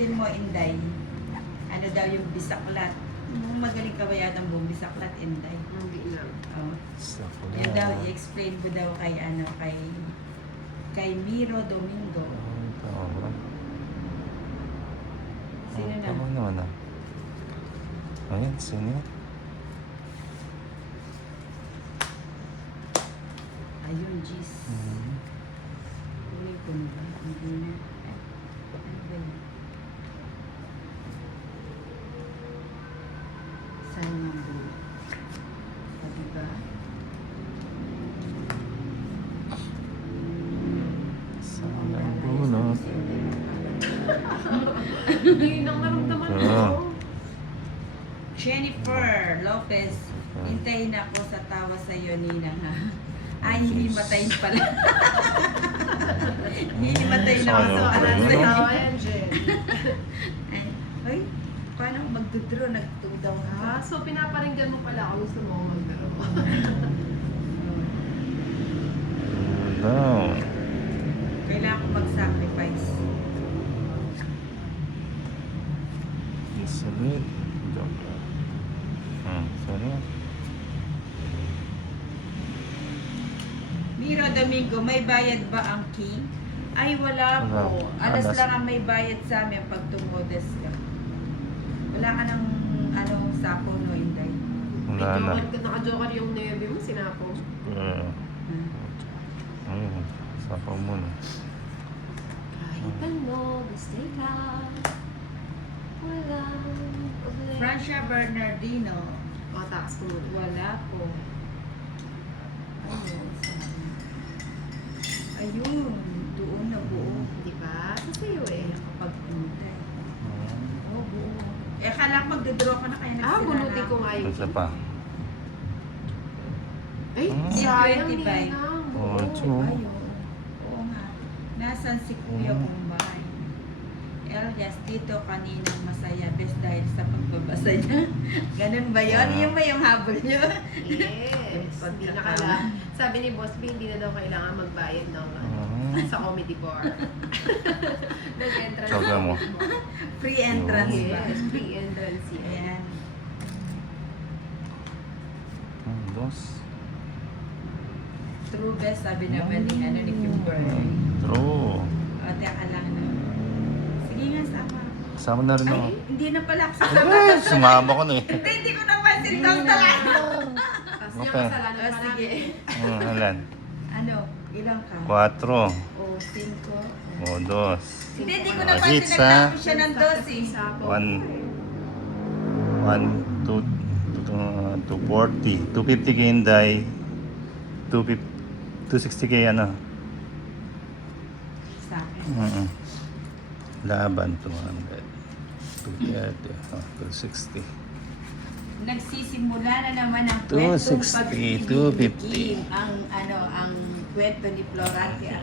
sagutin mo, Inday. Ano daw yung bisaklat? Magaling ka ba yata ang buong bisaklat, Inday? Hindi lang. Oh. Sakla. Yan daw, i-explain mo daw kay, ano, kay Miro Domingo. Tama. Sino na? Tama naman ah. Ayan, sino? Ayun, Gis. Hmm. Ulit ko na ba? Hindi na. Ay, ano ba yun? Sayang buo. Sabi ba? Sayang bunot. Ngayon ang naramdaman ko. Ah. Jennifer Lopez, hintayin ako sa tawa sa iyo, Nina, ha? Ay, hihimatayin pala. Hihimatayin ako Sayang sa pala tawa yun, sa iyo. no? Tawa yan, Jen. Ay, ay, paano ako magdodraw? Nagtudaw ka? So, pinaparinggan mo pala ako. Gusto mo ako magdaro. Daw. Kailangan ko mag-sacrifice. Salit. Joke lang. Salit. Miro Domingo, may bayad ba ang king? Ay, wala Wala. po. Alas Alas. lang ang may bayad sa amin pag tumodes ka. Wala ka ng sapo, no, Inday? Wala na. Naka-joker yung neve mo, sinapong. Ayun. Sapaw mo na. Kahit ano, basta ikaw. Walang problema. Francia Bernardino, O, taas ko muna. wala po. Ayun, ayun, doon na buo. Di ba? Sa iyo eh. Kapag Inday. Oh, buo. Eh, akala ko magdodraw ka na kaya nagsira Bunuti na ko ako. nga yung Isa pa. Ay, Hmm? sayang 25. Ninang. Oh, Oo. true. Ayun. Oo nga. Nasaan si Kuya Hmm. Bombay? Elias, dito kaninang masaya best dahil sa pagbabasa niya. Ganun ba yun? Ah. Yun ba yung habol niyo? Yes. Hindi na kailangan. Sabi ni Boss B, hindi na daw kailangan magbayad ng sa comedy bar. Nag-entrance. Joke mo. Free entrance ba? Yes, free entrance yan. Ayan. Dos. True best, sabi naman ni, ni Kimberly. True. O, teka lang na. Sige nga, sama. Kasama na rin ako. Ay, hindi na pala ako sasama. Ay, sumama ko na eh. Hindi ko napansin daw talaga. Tapos niya Okay. kasalanan O, pa sige. namin. Alan. Ano? Ilang ka? 4. O, 5. O, 2. Hindi ko Ah, napansin. hits, ha? Nagtapos siya ng dosis. 240. 250 kay Inday. 260 kay ano. Sa akin. Laban 200. 230. 260. Nagsisimula na naman ang 260, kwentong pag-ibig. 250. Ang kwento ni Florante at